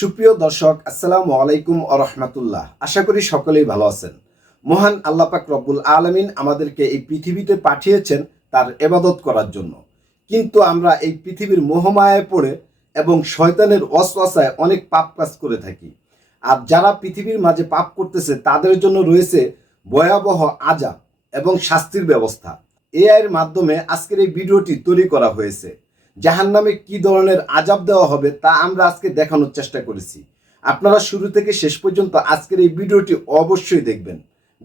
সুপ্রিয় দর্শক আসসালামু আলাইকুম আরহামাতুল্লাহ আশা করি সকলেই ভালো আছেন মহান আল্লাপাক রব্বুল আলমিন আমাদেরকে এই পৃথিবীতে পাঠিয়েছেন তার এবাদত করার জন্য কিন্তু আমরা এই পৃথিবীর মোহমায় পড়ে এবং শয়তানের অশ্বাসায় অনেক পাপ কাজ করে থাকি আর যারা পৃথিবীর মাঝে পাপ করতেছে তাদের জন্য রয়েছে ভয়াবহ আজাব এবং শাস্তির ব্যবস্থা এআইয়ের মাধ্যমে আজকের এই ভিডিওটি তৈরি করা হয়েছে জাহান নামে কী ধরনের আজাব দেওয়া হবে তা আমরা আজকে দেখানোর চেষ্টা করেছি আপনারা শুরু থেকে শেষ পর্যন্ত আজকের এই ভিডিওটি অবশ্যই দেখবেন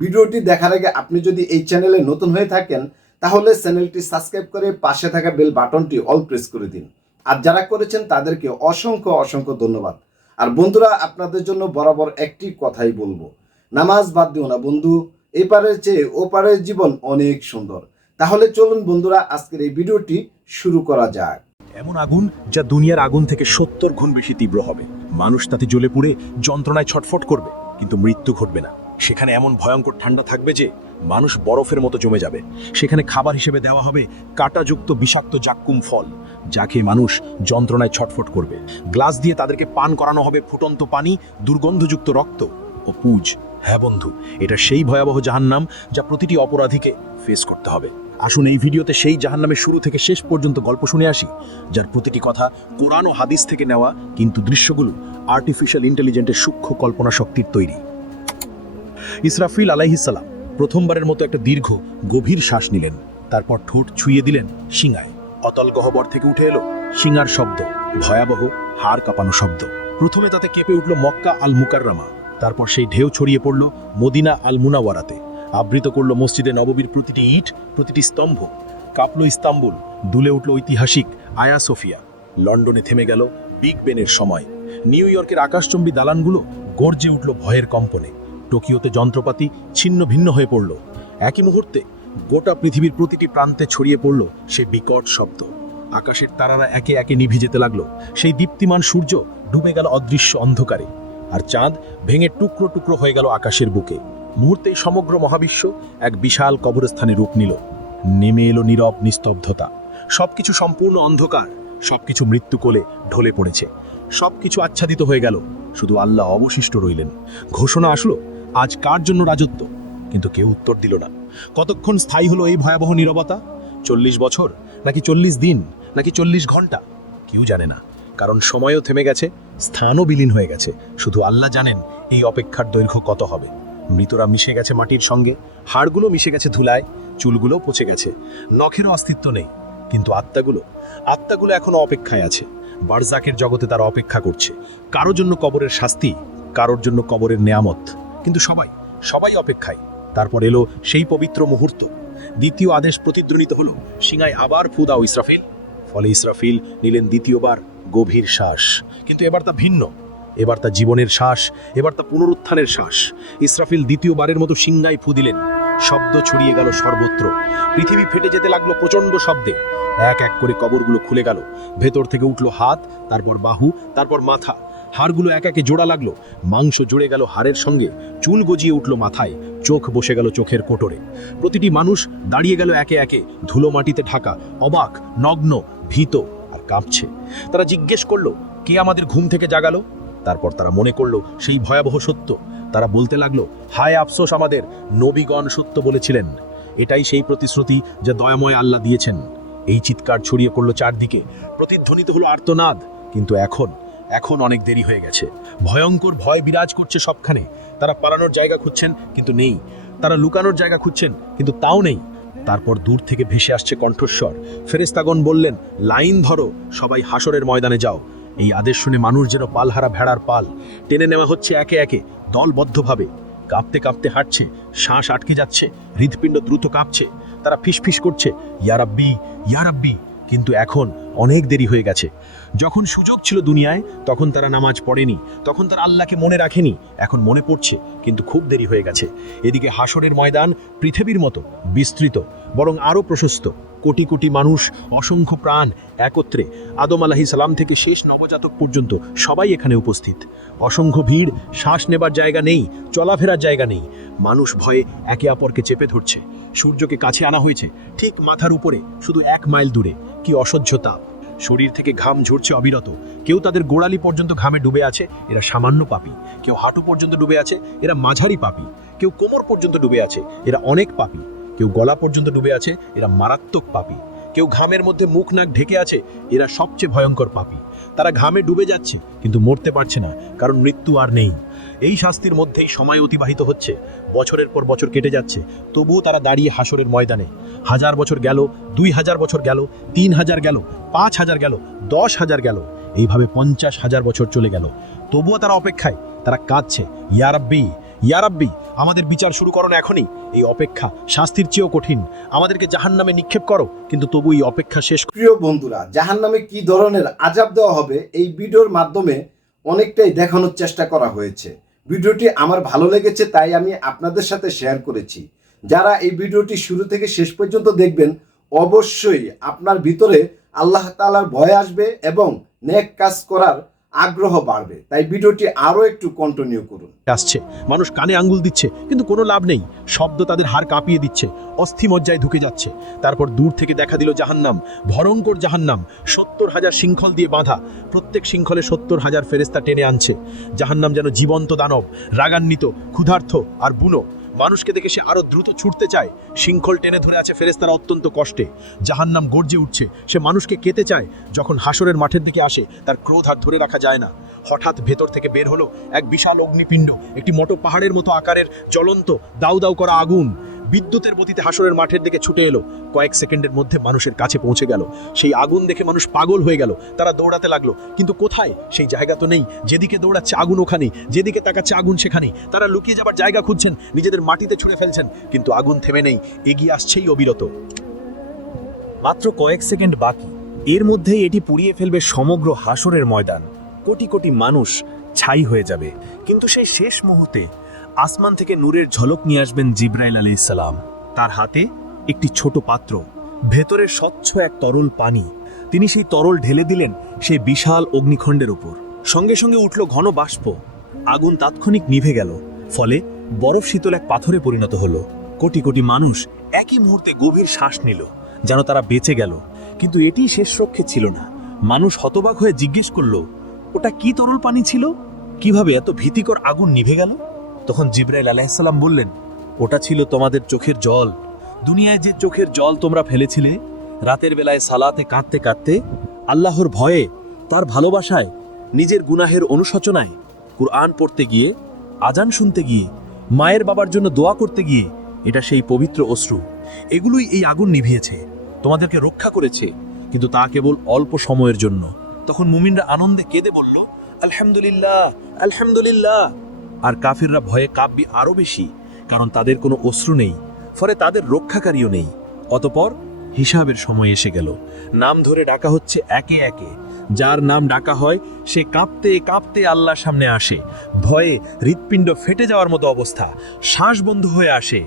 ভিডিওটি দেখার আগে আপনি যদি এই চ্যানেলে নতুন হয়ে থাকেন তাহলে চ্যানেলটি সাবস্ক্রাইব করে পাশে থাকা বেল বাটনটি অল প্রেস করে দিন আর যারা করেছেন তাদেরকে অসংখ্য অসংখ্য ধন্যবাদ আর বন্ধুরা আপনাদের জন্য বরাবর একটি কথাই বলবো নামাজ বাদ দিও না বন্ধু এপারের চেয়ে ওপারের জীবন অনেক সুন্দর তাহলে চলুন বন্ধুরা আজকের এই ভিডিওটি শুরু করা যাক এমন আগুন যা দুনিয়ার আগুন থেকে সত্তর গুণ বেশি তীব্র হবে মানুষ তাতে জ্বলে পুড়ে যন্ত্রণায় ছটফট করবে কিন্তু মৃত্যু ঘটবে না সেখানে এমন ভয়ঙ্কর ঠান্ডা থাকবে যে মানুষ বরফের মতো জমে যাবে সেখানে খাবার হিসেবে দেওয়া হবে কাটাযুক্ত বিষাক্ত জাক্কুম ফল যা খেয়ে মানুষ যন্ত্রণায় ছটফট করবে গ্লাস দিয়ে তাদেরকে পান করানো হবে ফুটন্ত পানি দুর্গন্ধযুক্ত রক্ত ও পুজ হ্যাঁ বন্ধু এটা সেই ভয়াবহ জাহান্নাম যা প্রতিটি অপরাধীকে ফেস করতে হবে আসুন এই ভিডিওতে সেই জাহান্নামের শুরু থেকে শেষ পর্যন্ত গল্প শুনে আসি যার প্রতিটি কথা কোরআন ও হাদিস থেকে নেওয়া কিন্তু দৃশ্যগুলো আর্টিফিশিয়াল ইন্টেলিজেন্টের সূক্ষ্ম কল্পনা শক্তির তৈরি ইসরাফিল আলাইহিসাল্লাম প্রথমবারের মতো একটা দীর্ঘ গভীর শ্বাস নিলেন তারপর ঠোঁট ছুঁয়ে দিলেন শিঙায় অতল গহবর থেকে উঠে এলো শিঙার শব্দ ভয়াবহ হাড় কাঁপানো শব্দ প্রথমে তাতে কেঁপে উঠল মক্কা আল মুকাররামা তারপর সেই ঢেউ ছড়িয়ে পড়ল মদিনা আল মুনাওয়ারাতে আবৃত করল মসজিদে নববীর প্রতিটি ইট প্রতিটি স্তম্ভ কাঁপল ইস্তাম্বুল দুলে উঠল ঐতিহাসিক আয়া সোফিয়া লন্ডনে থেমে গেল বিগ বেনের সময় নিউ ইয়র্কের আকাশচম্বী দালানগুলো গর্জে উঠল ভয়ের কম্পনে টোকিওতে যন্ত্রপাতি ছিন্ন ভিন্ন হয়ে পড়ল একই মুহূর্তে গোটা পৃথিবীর প্রতিটি প্রান্তে ছড়িয়ে পড়ল সে বিকট শব্দ আকাশের তারারা একে একে নিভে যেতে লাগলো সেই দীপ্তিমান সূর্য ডুবে গেল অদৃশ্য অন্ধকারে আর চাঁদ ভেঙে টুকরো টুকরো হয়ে গেল আকাশের বুকে মুহূর্তেই সমগ্র মহাবিশ্ব এক বিশাল কবরস্থানে রূপ নিল নেমে এলো নীরব নিস্তব্ধতা সবকিছু সম্পূর্ণ অন্ধকার সবকিছু মৃত্যু কোলে ঢলে পড়েছে সবকিছু আচ্ছাদিত হয়ে গেল শুধু আল্লাহ অবশিষ্ট রইলেন ঘোষণা আসলো আজ কার জন্য রাজত্ব কিন্তু কেউ উত্তর দিল না কতক্ষণ স্থায়ী হলো এই ভয়াবহ নিরবতা চল্লিশ বছর নাকি চল্লিশ দিন নাকি চল্লিশ ঘন্টা কেউ জানে না কারণ সময়ও থেমে গেছে স্থানও বিলীন হয়ে গেছে শুধু আল্লাহ জানেন এই অপেক্ষার দৈর্ঘ্য কত হবে মৃতরা মিশে গেছে মাটির সঙ্গে হাড়গুলো মিশে গেছে ধুলায় চুলগুলো পচে গেছে নখেরও অস্তিত্ব নেই কিন্তু আত্মাগুলো আত্মাগুলো এখনও অপেক্ষায় আছে বারজাকের জগতে তারা অপেক্ষা করছে কারোর জন্য কবরের শাস্তি কারোর জন্য কবরের নেয়ামত কিন্তু সবাই সবাই অপেক্ষায় তারপর এলো সেই পবিত্র মুহূর্ত দ্বিতীয় আদেশ প্রতিদ্বন্দ্বিত হলো সিঙায় আবার ফুদাও ইসরাফিল ফলে ইসরাফিল নিলেন দ্বিতীয়বার গভীর শ্বাস কিন্তু এবার তা ভিন্ন এবার তা জীবনের শ্বাস এবার তা পুনরুত্থানের শ্বাস ইসরাফিল দ্বিতীয়বারের মতো সিংহায় ফু দিলেন শব্দ ছড়িয়ে গেল সর্বত্র পৃথিবী ফেটে যেতে লাগলো প্রচণ্ড শব্দে এক এক করে কবরগুলো খুলে গেল ভেতর থেকে উঠল হাত তারপর বাহু তারপর মাথা হাড়গুলো এক একে জোড়া লাগলো মাংস জুড়ে গেল হাড়ের সঙ্গে চুল গজিয়ে উঠল মাথায় চোখ বসে গেল চোখের কোটরে প্রতিটি মানুষ দাঁড়িয়ে গেল একে একে ধুলো মাটিতে ঢাকা অবাক নগ্ন ভীত আর কাঁপছে তারা জিজ্ঞেস করলো কে আমাদের ঘুম থেকে জাগালো তারপর তারা মনে করল সেই ভয়াবহ সত্য তারা বলতে লাগলো হায় আফসোস আমাদের নবীগণ সত্য বলেছিলেন এটাই সেই প্রতিশ্রুতি যা দয়াময় আল্লাহ দিয়েছেন এই চিৎকার ছড়িয়ে পড়ল চারদিকে প্রতিধ্বনিত হলো আর্তনাদ কিন্তু এখন এখন অনেক দেরি হয়ে গেছে ভয়ঙ্কর ভয় বিরাজ করছে সবখানে তারা পালানোর জায়গা খুঁজছেন কিন্তু নেই তারা লুকানোর জায়গা খুঁজছেন কিন্তু তাও নেই তারপর দূর থেকে ভেসে আসছে কণ্ঠস্বর ফেরেস্তাগণ বললেন লাইন ধরো সবাই হাসরের ময়দানে যাও এই আদেশ শুনে মানুষ যেন পালহারা ভেড়ার পাল টেনে নেওয়া হচ্ছে একে একে দলবদ্ধভাবে কাঁপতে কাঁপতে হাঁটছে শ্বাস আটকে যাচ্ছে হৃদপিণ্ড দ্রুত কাঁপছে তারা ফিসফিস করছে ইয়ারাব্বি ইয়ারাব্বি কিন্তু এখন অনেক দেরি হয়ে গেছে যখন সুযোগ ছিল দুনিয়ায় তখন তারা নামাজ পড়েনি তখন তারা আল্লাহকে মনে রাখেনি এখন মনে পড়ছে কিন্তু খুব দেরি হয়ে গেছে এদিকে হাসরের ময়দান পৃথিবীর মতো বিস্তৃত বরং আরও প্রশস্ত কোটি কোটি মানুষ অসংখ্য প্রাণ একত্রে আদম আলাহি সালাম থেকে শেষ নবজাতক পর্যন্ত সবাই এখানে উপস্থিত অসংখ্য ভিড় শ্বাস নেবার জায়গা নেই চলাফেরার জায়গা নেই মানুষ ভয়ে একে অপরকে চেপে ধরছে সূর্যকে কাছে আনা হয়েছে ঠিক মাথার উপরে শুধু এক মাইল দূরে কি অসহ্য তাপ শরীর থেকে ঘাম ঝরছে অবিরত কেউ তাদের গোড়ালি পর্যন্ত ঘামে ডুবে আছে এরা সামান্য পাপি কেউ হাঁটু পর্যন্ত ডুবে আছে এরা মাঝারি পাপি কেউ কোমর পর্যন্ত ডুবে আছে এরা অনেক পাপি কেউ গলা পর্যন্ত ডুবে আছে এরা মারাত্মক পাপি কেউ ঘামের মধ্যে মুখ নাক ঢেকে আছে এরা সবচেয়ে ভয়ঙ্কর পাপি তারা ঘামে ডুবে যাচ্ছে কিন্তু মরতে পারছে না কারণ মৃত্যু আর নেই এই শাস্তির মধ্যেই সময় অতিবাহিত হচ্ছে বছরের পর বছর কেটে যাচ্ছে তবুও তারা দাঁড়িয়ে হাসরের ময়দানে হাজার বছর গেল দুই হাজার বছর গেল তিন হাজার গেল পাঁচ হাজার গেল দশ হাজার গেল এইভাবে পঞ্চাশ হাজার বছর চলে গেল তবুও তারা অপেক্ষায় তারা কাঁদছে ইয়ারাব্বি ইয়ারাব্বি আমাদের বিচার শুরু করো এখনই এই অপেক্ষা শাস্তির চেয়েও কঠিন আমাদেরকে জাহান নামে নিক্ষেপ করো কিন্তু তবু এই অপেক্ষা শেষ প্রিয় বন্ধুরা জাহান নামে কি ধরনের আজাব দেওয়া হবে এই ভিডিওর মাধ্যমে অনেকটাই দেখানোর চেষ্টা করা হয়েছে ভিডিওটি আমার ভালো লেগেছে তাই আমি আপনাদের সাথে শেয়ার করেছি যারা এই ভিডিওটি শুরু থেকে শেষ পর্যন্ত দেখবেন অবশ্যই আপনার ভিতরে আল্লাহ তালার ভয় আসবে এবং নেক কাজ করার আগ্রহ বাড়বে তাই ভিডিওটি আরও একটু কন্টিনিউ করুন আসছে মানুষ কানে আঙ্গুল দিচ্ছে কিন্তু কোনো লাভ নেই শব্দ তাদের হাড় কাঁপিয়ে দিচ্ছে অস্থি মজ্জায় ঢুকে যাচ্ছে তারপর দূর থেকে দেখা দিল জাহান্নাম ভয়ঙ্কর জাহান্নাম সত্তর হাজার শৃঙ্খল দিয়ে বাঁধা প্রত্যেক শৃঙ্খলে সত্তর হাজার ফেরেস্তা টেনে আনছে জাহান্নাম যেন জীবন্ত দানব রাগান্বিত ক্ষুধার্থ আর বুনো মানুষকে দেখে সে আরও দ্রুত ছুটতে চায় শৃঙ্খল টেনে ধরে আছে ফেরেস্তারা অত্যন্ত কষ্টে জাহান্নাম গর্জে উঠছে সে মানুষকে কেতে চায় যখন হাসরের মাঠের দিকে আসে তার ক্রোধ আর ধরে রাখা যায় না হঠাৎ ভেতর থেকে বের হলো এক বিশাল অগ্নিপিণ্ড একটি মোটো পাহাড়ের মতো আকারের জ্বলন্ত দাউ দাউ করা আগুন বিদ্যুতের গতিতে হাসরের মাঠের দিকে ছুটে এলো কয়েক সেকেন্ডের মধ্যে মানুষের কাছে পৌঁছে গেল সেই আগুন দেখে মানুষ পাগল হয়ে গেল তারা দৌড়াতে লাগলো কিন্তু কোথায় সেই জায়গা তো নেই যেদিকে দৌড়াচ্ছে আগুন ওখানে যেদিকে তাকাচ্ছে আগুন সেখানেই তারা লুকিয়ে যাবার জায়গা খুঁজছেন নিজেদের মাটিতে ছুঁড়ে ফেলছেন কিন্তু আগুন থেমে নেই এগিয়ে আসছেই অবিরত মাত্র কয়েক সেকেন্ড বাকি এর মধ্যেই এটি পুড়িয়ে ফেলবে সমগ্র হাসরের ময়দান কোটি কোটি মানুষ ছাই হয়ে যাবে কিন্তু সেই শেষ মুহূর্তে আসমান থেকে নূরের ঝলক নিয়ে আসবেন জিব্রাইল আলি ইসালাম তার হাতে একটি ছোট পাত্র ভেতরে স্বচ্ছ এক তরল পানি তিনি সেই তরল ঢেলে দিলেন সেই বিশাল অগ্নিখণ্ডের উপর সঙ্গে সঙ্গে উঠল ঘন বাষ্প আগুন তাৎক্ষণিক নিভে গেল ফলে বরফ শীতল এক পাথরে পরিণত হলো কোটি কোটি মানুষ একই মুহূর্তে গভীর শ্বাস নিল যেন তারা বেঁচে গেল কিন্তু এটি শেষ রক্ষে ছিল না মানুষ হতবাক হয়ে জিজ্ঞেস করল ওটা কি তরল পানি ছিল কিভাবে এত ভীতিকর আগুন নিভে গেল তখন জিব্রাইল আলাহিসাল্লাম বললেন ওটা ছিল তোমাদের চোখের জল দুনিয়ায় যে চোখের জল তোমরা ফেলেছিলে রাতের বেলায় সালাতে কাঁদতে কাঁদতে আল্লাহর ভয়ে তার ভালোবাসায় নিজের গুনাহের অনুশোচনায় কুরআন পড়তে গিয়ে আজান শুনতে গিয়ে মায়ের বাবার জন্য দোয়া করতে গিয়ে এটা সেই পবিত্র অশ্রু এগুলোই এই আগুন নিভিয়েছে তোমাদেরকে রক্ষা করেছে কিন্তু তা কেবল অল্প সময়ের জন্য তখন মুমিনরা আনন্দে কেঁদে বলল আলহামদুলিল্লাহ আলহামদুলিল্লাহ আর কাফিররা ভয়ে কাব্যি আরও বেশি কারণ তাদের কোনো অশ্রু নেই ফলে তাদের রক্ষাকারীও নেই অতপর হিসাবের সময় এসে গেল নাম ধরে ডাকা হচ্ছে একে একে যার নাম ডাকা হয় সে কাঁপতে কাঁপতে আল্লাহর সামনে আসে ভয়ে হৃৎপিণ্ড ফেটে যাওয়ার মতো অবস্থা শ্বাস বন্ধ হয়ে আসে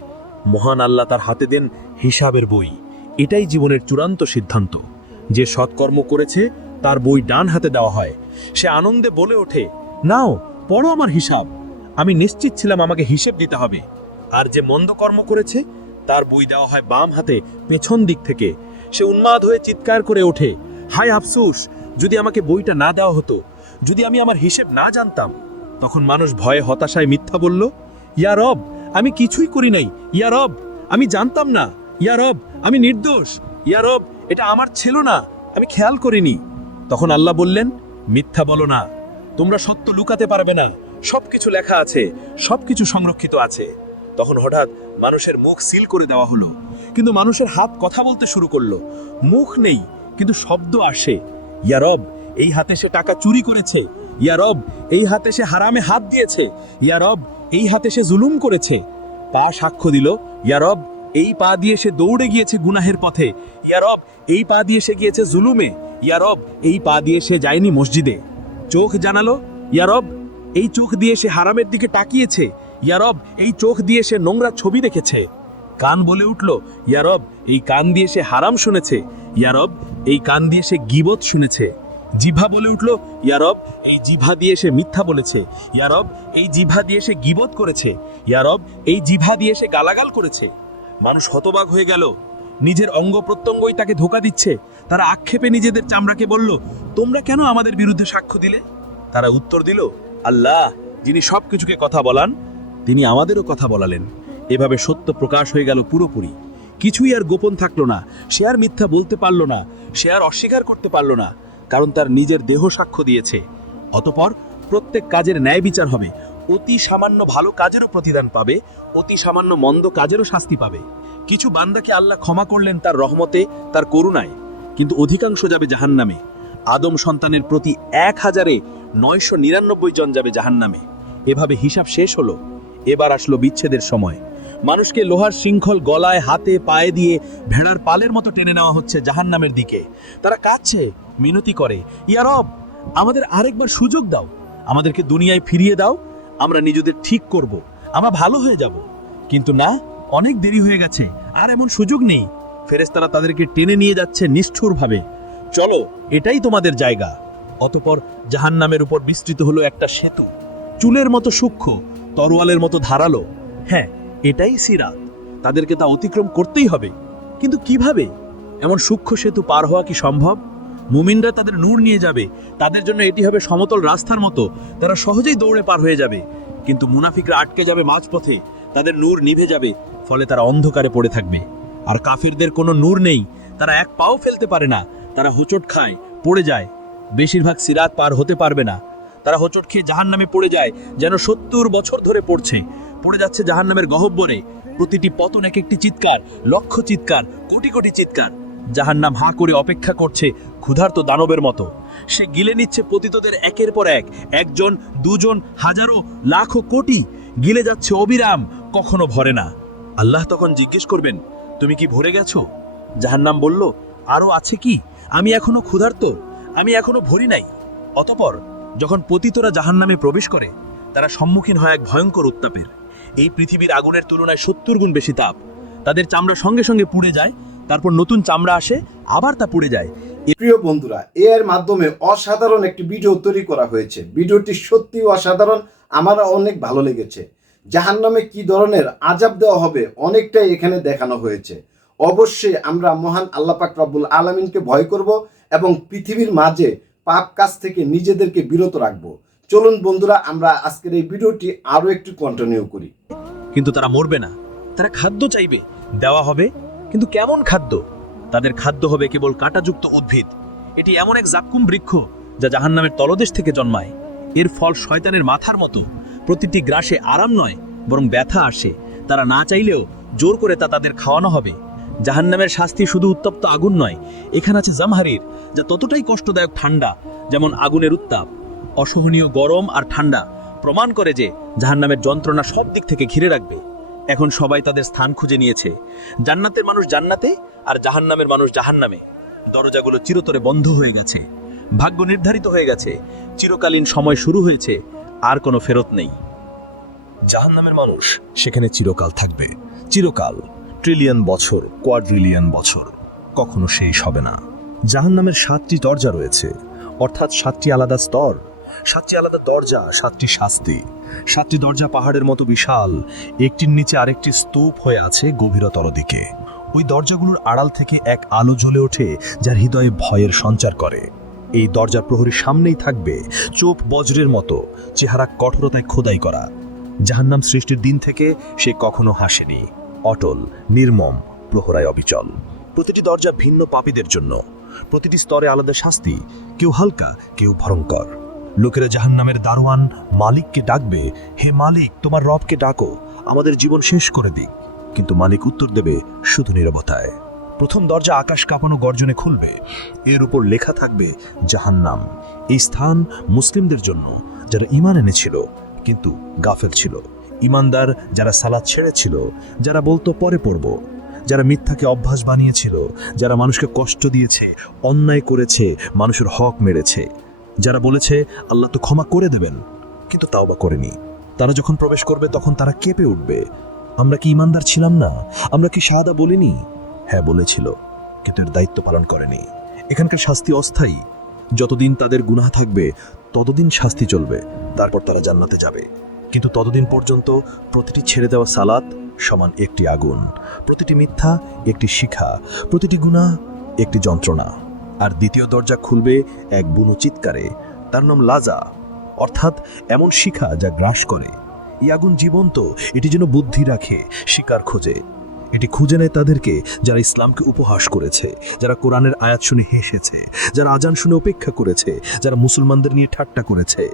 মহান আল্লাহ তার হাতে দেন হিসাবের বই এটাই জীবনের চূড়ান্ত সিদ্ধান্ত যে সৎকর্ম করেছে তার বই ডান হাতে দেওয়া হয় সে আনন্দে বলে ওঠে নাও পড়ো আমার হিসাব আমি নিশ্চিত ছিলাম আমাকে হিসেব দিতে হবে আর যে মন্দ কর্ম করেছে তার বই দেওয়া হয় বাম হাতে পেছন দিক থেকে সে উন্মাদ হয়ে চিৎকার করে ওঠে হায় আফসুস যদি আমাকে বইটা না দেওয়া হতো যদি আমি আমার হিসেব না জানতাম তখন মানুষ ভয়ে হতাশায় মিথ্যা বলল ইয়া রব আমি কিছুই করি নাই ইয়া রব আমি জানতাম না ইয়া রব আমি নির্দোষ ইয়া রব এটা আমার ছিল না আমি খেয়াল করিনি তখন আল্লাহ বললেন মিথ্যা বলো না তোমরা সত্য লুকাতে পারবে না সব কিছু লেখা আছে সব কিছু সংরক্ষিত আছে তখন হঠাৎ মানুষের মুখ সিল করে দেওয়া হলো কিন্তু মানুষের হাত কথা বলতে শুরু করলো মুখ নেই কিন্তু শব্দ আসে ইয়ারব এই হাতে সে টাকা চুরি করেছে ইয়ারব এই হাতে সে হারামে হাত দিয়েছে ইয়ারব এই হাতে সে জুলুম করেছে পা সাক্ষ্য দিল ইয়ারব এই পা দিয়ে সে দৌড়ে গিয়েছে গুনাহের পথে ইয়ারব এই পা দিয়ে সে গিয়েছে জুলুমে ইয়ারব এই পা দিয়ে সে যায়নি মসজিদে চোখ জানালো ইয়ারব এই চোখ দিয়ে সে হারামের দিকে তাকিয়েছে ইয়ারব এই চোখ দিয়ে সে নোংরা ছবি দেখেছে কান বলে উঠল ইয়ারব এই কান দিয়ে সে হারাম শুনেছে ইয়ারব এই কান দিয়ে সে গিবত শুনেছে জিভা বলে উঠল ইয়ারব এই জিভা দিয়ে সে মিথ্যা বলেছে ইয়ারব এই জিভা দিয়ে সে গিবত করেছে ইয়ারব এই জিভা দিয়ে সে গালাগাল করেছে মানুষ হতবাক হয়ে গেল নিজের অঙ্গ প্রত্যঙ্গই তাকে ধোকা দিচ্ছে তারা আক্ষেপে নিজেদের চামড়াকে বলল তোমরা কেন আমাদের বিরুদ্ধে সাক্ষ্য দিলে তারা উত্তর দিল আল্লাহ যিনি সব কিছুকে কথা বলান তিনি আমাদেরও কথা বলালেন এভাবে সত্য প্রকাশ হয়ে গেল পুরোপুরি কিছুই আর গোপন থাকলো না সে আর মিথ্যা বলতে পারল না সে আর অস্বীকার করতে পারল না কারণ তার নিজের দেহ সাক্ষ্য দিয়েছে অতপর প্রত্যেক কাজের ন্যায় বিচার হবে অতি সামান্য ভালো কাজেরও প্রতিদান পাবে অতি সামান্য মন্দ কাজেরও শাস্তি পাবে কিছু বান্দাকে আল্লাহ ক্ষমা করলেন তার রহমতে তার করুণায় কিন্তু অধিকাংশ যাবে জাহান্নামে আদম সন্তানের প্রতি এক হাজারে নয়শো নিরানব্বই জন যাবে জাহান নামে এভাবে হিসাব শেষ হলো এবার আসলো বিচ্ছেদের সময় মানুষকে লোহার শৃঙ্খল গলায় হাতে পায়ে দিয়ে ভেড়ার পালের মতো টেনে নেওয়া হচ্ছে জাহান নামের দিকে তারা কাঁদছে মিনতি করে ইয়ারব আমাদের আরেকবার সুযোগ দাও আমাদেরকে দুনিয়ায় ফিরিয়ে দাও আমরা নিজেদের ঠিক করব। আমরা ভালো হয়ে যাব কিন্তু না অনেক দেরি হয়ে গেছে আর এমন সুযোগ নেই ফেরেস্তারা তাদেরকে টেনে নিয়ে যাচ্ছে নিষ্ঠুরভাবে চলো এটাই তোমাদের জায়গা অতপর জাহান্নামের উপর বিস্তৃত হলো একটা সেতু চুলের মতো সূক্ষ্ম তরোয়ালের মতো ধারালো হ্যাঁ এটাই সিরাত তাদেরকে তা অতিক্রম করতেই হবে কিন্তু কিভাবে এমন সূক্ষ্ম সেতু পার হওয়া কি সম্ভব মুমিনরা তাদের নূর নিয়ে যাবে তাদের জন্য এটি হবে সমতল রাস্তার মতো তারা সহজেই দৌড়ে পার হয়ে যাবে কিন্তু মুনাফিকরা আটকে যাবে মাঝপথে তাদের নূর নিভে যাবে ফলে তারা অন্ধকারে পড়ে থাকবে আর কাফিরদের কোনো নূর নেই তারা এক পাও ফেলতে পারে না তারা হোঁচট খায় পড়ে যায় বেশিরভাগ সিরাত পার হতে পারবে না তারা হোঁচট খেয়ে জাহান নামে পড়ে যায় যেন সত্তর বছর ধরে পড়ছে পড়ে যাচ্ছে জাহান নামের গহব্বরে প্রতিটি পতন এক একটি চিৎকার লক্ষ চিৎকার কোটি কোটি চিৎকার জাহান নাম হাঁ করে অপেক্ষা করছে ক্ষুধার্ত দানবের মতো সে গিলে নিচ্ছে পতিতদের একের পর এক একজন দুজন হাজারো লাখো কোটি গিলে যাচ্ছে অবিরাম কখনো ভরে না আল্লাহ তখন জিজ্ঞেস করবেন তুমি কি ভরে গেছো জাহান্নাম বলল আরও আছে কি আমি এখনো ক্ষুধার্ত আমি এখনো ভরি নাই অতপর যখন পতিতরা জাহান নামে প্রবেশ করে তারা সম্মুখীন হয় এক ভয়ঙ্কর উত্তাপের এই পৃথিবীর আগুনের তুলনায় সত্তর গুণ বেশি তাপ তাদের চামড়া সঙ্গে সঙ্গে পুড়ে যায় তারপর নতুন চামড়া আসে আবার তা পুড়ে যায় প্রিয় বন্ধুরা এর মাধ্যমে অসাধারণ একটি ভিডিও তৈরি করা হয়েছে ভিডিওটি সত্যি অসাধারণ আমার অনেক ভালো লেগেছে জাহান্নামে কি ধরনের আজাব দেওয়া হবে অনেকটাই এখানে দেখানো হয়েছে অবশ্যই আমরা মহান আল্লাপাক রব্বুল আলমিনকে ভয় করব এবং পৃথিবীর মাঝে পাপ কাজ থেকে নিজেদেরকে বিরত রাখবো চলুন বন্ধুরা আমরা আজকের এই ভিডিওটি আরও একটু কন্টিনিউ করি কিন্তু তারা মরবে না তারা খাদ্য চাইবে দেওয়া হবে কিন্তু কেমন খাদ্য তাদের খাদ্য হবে কেবল কাঁটাযুক্ত উদ্ভিদ এটি এমন এক জাক্কুম বৃক্ষ যা জাহান্নামের তলদেশ থেকে জন্মায় এর ফল শয়তানের মাথার মতো প্রতিটি গ্রাসে আরাম নয় বরং ব্যথা আসে তারা না চাইলেও জোর করে তা তাদের খাওয়ানো হবে জাহান্নামের শাস্তি শুধু উত্তপ্ত আগুন নয় এখানে আছে জামহারির যা ততটাই কষ্টদায়ক ঠান্ডা যেমন আগুনের উত্তাপ অসহনীয় গরম আর ঠান্ডা প্রমাণ করে যে জাহান্নামের যন্ত্রণা সব দিক থেকে ঘিরে রাখবে এখন সবাই তাদের স্থান খুঁজে নিয়েছে জান্নাতের মানুষ জান্নাতে আর জাহান্নামের মানুষ জাহান্নামে দরজাগুলো চিরতরে বন্ধ হয়ে গেছে ভাগ্য নির্ধারিত হয়ে গেছে চিরকালীন সময় শুরু হয়েছে আর কোনো ফেরত নেই জাহান্নামের মানুষ সেখানে চিরকাল থাকবে চিরকাল ট্রিলিয়ন বছর কোয়াড্রিলিয়ন বছর কখনো শেষ হবে না জাহান্নামের সাতটি দরজা রয়েছে অর্থাৎ সাতটি আলাদা স্তর সাতটি আলাদা দরজা সাতটি শাস্তি সাতটি দরজা পাহাড়ের মতো বিশাল একটির নিচে আরেকটি স্তূপ হয়ে আছে গভীরতর দিকে ওই দরজাগুলোর আড়াল থেকে এক আলো জ্বলে ওঠে যার হৃদয়ে ভয়ের সঞ্চার করে এই দরজার প্রহরীর সামনেই থাকবে চোখ বজ্রের মতো চেহারা কঠোরতায় খোদাই করা জাহান্নাম সৃষ্টির দিন থেকে সে কখনো হাসেনি অটল নির্মম প্রহরায় অবিচল প্রতিটি দরজা ভিন্ন পাপীদের জন্য প্রতিটি স্তরে আলাদা শাস্তি কেউ হালকা কেউ ভয়ঙ্কর লোকেরা জাহান্নামের দারোয়ান মালিককে ডাকবে হে মালিক তোমার রবকে ডাকো আমাদের জীবন শেষ করে দিক কিন্তু মালিক উত্তর দেবে শুধু নিরবতায় প্রথম দরজা আকাশ কাঁপানো গর্জনে খুলবে এর উপর লেখা থাকবে জাহান্নাম এই স্থান মুসলিমদের জন্য যারা ইমান এনেছিল কিন্তু গাফেল ছিল ইমানদার যারা সালাদ ছেড়েছিল যারা বলতো পরে পড়ব যারা মিথ্যাকে অভ্যাস বানিয়েছিল যারা মানুষকে কষ্ট দিয়েছে অন্যায় করেছে মানুষের হক মেরেছে যারা বলেছে আল্লাহ তো ক্ষমা করে দেবেন কিন্তু তাও বা করেনি তারা যখন প্রবেশ করবে তখন তারা কেঁপে উঠবে আমরা কি ইমানদার ছিলাম না আমরা কি সাদা বলিনি হ্যাঁ বলেছিল কিন্তু এর দায়িত্ব পালন করেনি এখানকার শাস্তি অস্থায়ী যতদিন তাদের গুনা থাকবে ততদিন শাস্তি চলবে তারপর তারা জান্নাতে যাবে কিন্তু ততদিন পর্যন্ত প্রতিটি ছেড়ে দেওয়া সালাত সমান একটি আগুন প্রতিটি মিথ্যা একটি শিখা প্রতিটি গুণা একটি যন্ত্রণা আর দ্বিতীয় দরজা খুলবে এক বুনো চিৎকারে তার নাম লাজা অর্থাৎ এমন শিখা যা গ্রাস করে এই আগুন জীবন্ত এটি যেন বুদ্ধি রাখে শিকার খোঁজে এটি খুঁজে নেয় তাদেরকে যারা ইসলামকে উপহাস করেছে যারা কোরআনের আয়াত শুনে হেসেছে যারা আজান শুনে অপেক্ষা করেছে যারা মুসলমানদের নিয়ে ঠাট্টা করেছে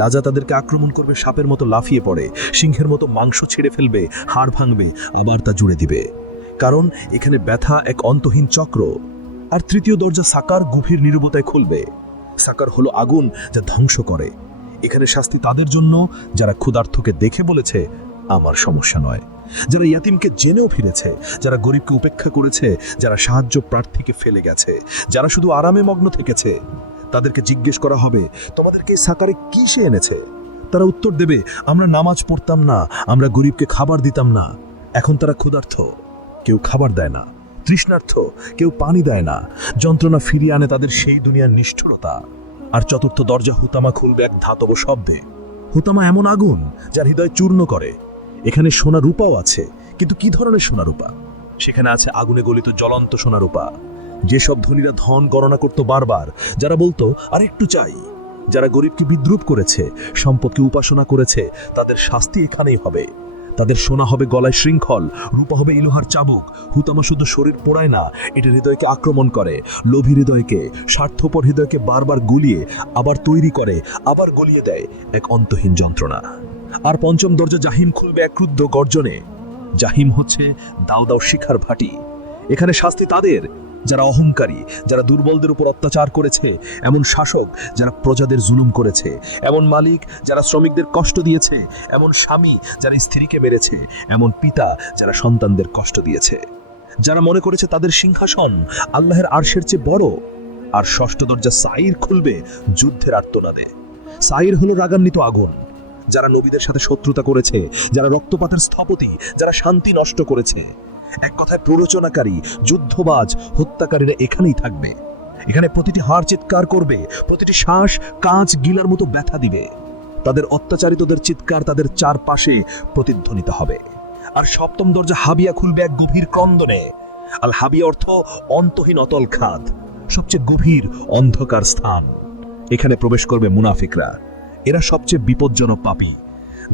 লাজা তাদেরকে আক্রমণ করবে সাপের মতো লাফিয়ে পড়ে সিংহের মতো মাংস ছেড়ে ফেলবে হাড় ভাঙবে আবার তা জুড়ে দিবে কারণ এখানে ব্যথা এক অন্তহীন চক্র আর তৃতীয় দরজা সাকার গভীর নিরবতায় খুলবে সাকার হলো আগুন যা ধ্বংস করে এখানে শাস্তি তাদের জন্য যারা ক্ষুধার্থকে দেখে বলেছে আমার সমস্যা নয় যারা ইয়াতিমকে জেনেও ফিরেছে যারা গরিবকে উপেক্ষা করেছে যারা সাহায্য প্রার্থীকে ফেলে গেছে যারা শুধু আরামে মগ্ন থেকেছে তাদেরকে জিজ্ঞেস করা হবে তোমাদেরকে সাকারে কি সে এনেছে তারা উত্তর দেবে আমরা নামাজ পড়তাম না আমরা গরিবকে খাবার দিতাম না এখন তারা ক্ষুধার্থ কেউ খাবার দেয় না তৃষ্ণার্থ কেউ পানি দেয় না যন্ত্রণা ফিরিয়ে আনে তাদের সেই দুনিয়ার নিষ্ঠুরতা আর চতুর্থ দরজা হুতামা খুলবে এক ধাতব শব্দে হুতামা এমন আগুন যার হৃদয় চূর্ণ করে এখানে সোনা রূপাও আছে কিন্তু কি ধরনের সোনা রূপা সেখানে আছে আগুনে গলিত জ্বলন্ত সোনা রূপা যেসব ধনীরা ধন গণনা করত বারবার যারা বলতো আর একটু চাই যারা গরিবকে বিদ্রুপ করেছে সম্পদকে উপাসনা করেছে তাদের শাস্তি এখানেই হবে তাদের সোনা হবে গলায় শৃঙ্খল রূপা হবে ইলোহার চাবুক হুতামা শুধু শরীর পোড়ায় না এটি হৃদয়কে আক্রমণ করে লোভী হৃদয়কে স্বার্থপর হৃদয়কে বারবার গুলিয়ে আবার তৈরি করে আবার গলিয়ে দেয় এক অন্তহীন যন্ত্রণা আর পঞ্চম দরজা জাহিম খুলবে এক ক্রুদ্ধ গর্জনে জাহিম হচ্ছে দাও দাও শিখার ভাটি এখানে শাস্তি তাদের যারা অহংকারী যারা দুর্বলদের উপর অত্যাচার করেছে এমন শাসক যারা প্রজাদের জুলুম করেছে এমন মালিক যারা শ্রমিকদের কষ্ট দিয়েছে এমন স্বামী যারা স্ত্রীকে মেরেছে এমন পিতা যারা সন্তানদের কষ্ট দিয়েছে যারা মনে করেছে তাদের সিংহাসন আল্লাহের আরশের চেয়ে বড় আর ষষ্ঠ দরজা সাইর খুলবে যুদ্ধের আর্তনাদে সাইর হলো রাগান্বিত আগুন যারা নবীদের সাথে শত্রুতা করেছে যারা রক্তপাতের স্থপতি যারা শান্তি নষ্ট করেছে এক কথায় প্ররোচনাকারী যুদ্ধবাজ হত্যাকারীরা এখানেই থাকবে এখানে প্রতিটি হাড় চিৎকার করবে প্রতিটি শ্বাস কাঁচ গিলার মতো ব্যথা দিবে তাদের অত্যাচারিতদের চিৎকার তাদের চারপাশে প্রতিধ্বনিত হবে আর সপ্তম দরজা হাবিয়া খুলবে এক গভীর ক্রন্দনে আল হাবিয়া অর্থ অন্তহীন অতল খাত সবচেয়ে গভীর অন্ধকার স্থান এখানে প্রবেশ করবে মুনাফিকরা এরা সবচেয়ে বিপজ্জনক পাপী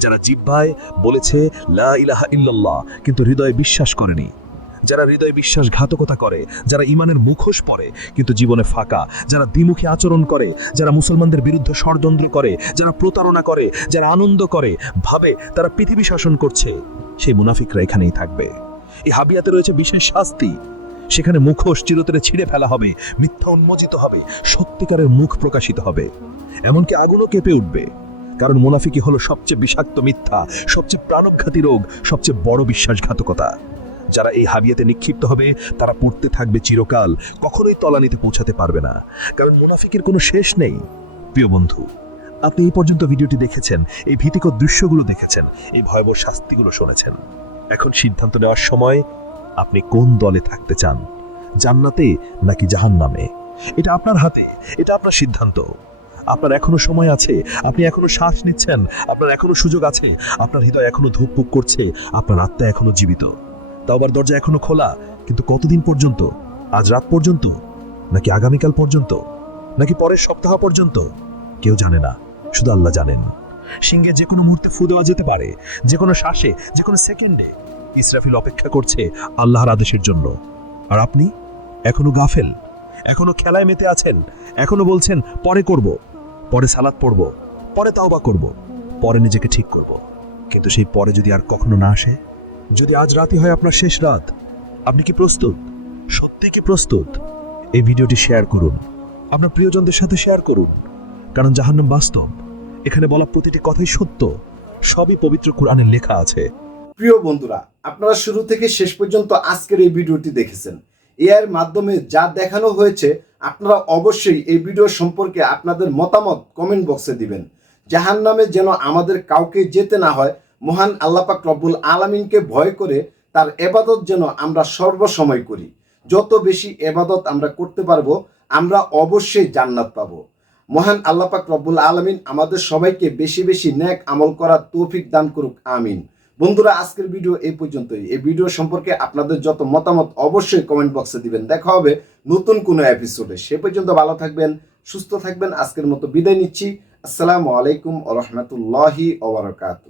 যারা জিব্বায় বলেছে লা ইলাহা ইল্লাল্লাহ কিন্তু হৃদয়ে বিশ্বাস করেনি যারা হৃদয়ে বিশ্বাসঘাতকতা করে যারা ইমানের মুখোশ পরে কিন্তু জীবনে ফাঁকা যারা দ্বিমুখী আচরণ করে যারা মুসলমানদের বিরুদ্ধে ষড়যন্ত্র করে যারা প্রতারণা করে যারা আনন্দ করে ভাবে তারা পৃথিবী শাসন করছে সেই মুনাফিকরা এখানেই থাকবে এই হাবিয়াতে রয়েছে বিশেষ শাস্তি সেখানে মুখোশ চিরতরে ছিঁড়ে ফেলা হবে মিথ্যা উন্মোচিত হবে সত্যিকারের মুখ প্রকাশিত হবে এমনকি আগুনও কেঁপে উঠবে কারণ মুনাফিকি হলো সবচেয়ে বিষাক্ত মিথ্যা সবচেয়ে প্রাণঘাতী রোগ সবচেয়ে বড় বিশ্বাসঘাতকতা যারা এই হাবিয়াতে নিক্ষিপ্ত হবে তারা পড়তে থাকবে চিরকাল কখনোই তলানিতে পৌঁছাতে পারবে না কারণ মুনাফিকের কোনো শেষ নেই প্রিয় বন্ধু আপনি এই পর্যন্ত ভিডিওটি দেখেছেন এই ভীতিকর দৃশ্যগুলো দেখেছেন এই ভয়াবহ শাস্তিগুলো শুনেছেন এখন সিদ্ধান্ত নেওয়ার সময় আপনি কোন দলে থাকতে চান জান্নাতে নাকি জাহান নামে এটা আপনার হাতে এটা আপনার সিদ্ধান্ত আপনার এখনো সময় আছে আপনি এখনো শ্বাস নিচ্ছেন আপনার এখনো সুযোগ আছে আপনার হৃদয় এখনো ধুকপুক করছে আপনার আত্মা এখনো জীবিত আবার দরজা এখনো খোলা কিন্তু কতদিন পর্যন্ত আজ রাত পর্যন্ত নাকি আগামীকাল পর্যন্ত নাকি পরের সপ্তাহ পর্যন্ত কেউ জানে না শুধু আল্লাহ জানেন সিংহে যে কোনো মুহূর্তে ফু দেওয়া যেতে পারে যে কোনো শ্বাসে যে কোনো সেকেন্ডে ইসরাফিল অপেক্ষা করছে আল্লাহর আদেশের জন্য আর আপনি এখনো গাফেল এখনো খেলায় মেতে আছেন এখনো বলছেন পরে করব পরে সালাদ পড়ব পরে তাও বা করব পরে নিজেকে ঠিক করব কিন্তু সেই পরে যদি আর কখনো না আসে যদি আজ রাতই হয় আপনার শেষ রাত আপনি কি প্রস্তুত সত্যি কি প্রস্তুত এই ভিডিওটি শেয়ার করুন আপনার প্রিয়জনদের সাথে শেয়ার করুন কারণ জাহান্নাম বাস্তব এখানে বলা প্রতিটি কথাই সত্য সবই পবিত্র কোরআনের লেখা আছে প্রিয় বন্ধুরা আপনারা শুরু থেকে শেষ পর্যন্ত আজকের এই ভিডিওটি দেখেছেন এআর মাধ্যমে যা দেখানো হয়েছে আপনারা অবশ্যই এই ভিডিও সম্পর্কে আপনাদের মতামত কমেন্ট বক্সে দিবেন জাহান নামে যেন আমাদের কাউকে যেতে না হয় মহান আল্লাপাক রব্বুল আলামিনকে ভয় করে তার এবাদত যেন আমরা সর্বসময় করি যত বেশি এবাদত আমরা করতে পারবো আমরা অবশ্যই জান্নাত পাবো মহান আল্লাপাক রব্বুল আলমিন আমাদের সবাইকে বেশি বেশি ন্যাক আমল করার তৌফিক দান করুক আমিন বন্ধুরা আজকের ভিডিও এই পর্যন্তই এই ভিডিও সম্পর্কে আপনাদের যত মতামত অবশ্যই কমেন্ট বক্সে দিবেন দেখা হবে নতুন কোনো এপিসোডে সে পর্যন্ত ভালো থাকবেন সুস্থ থাকবেন আজকের মতো বিদায় নিচ্ছি আসসালামু আলাইকুম আ রহমতুল্লাহি ওবরাকাতু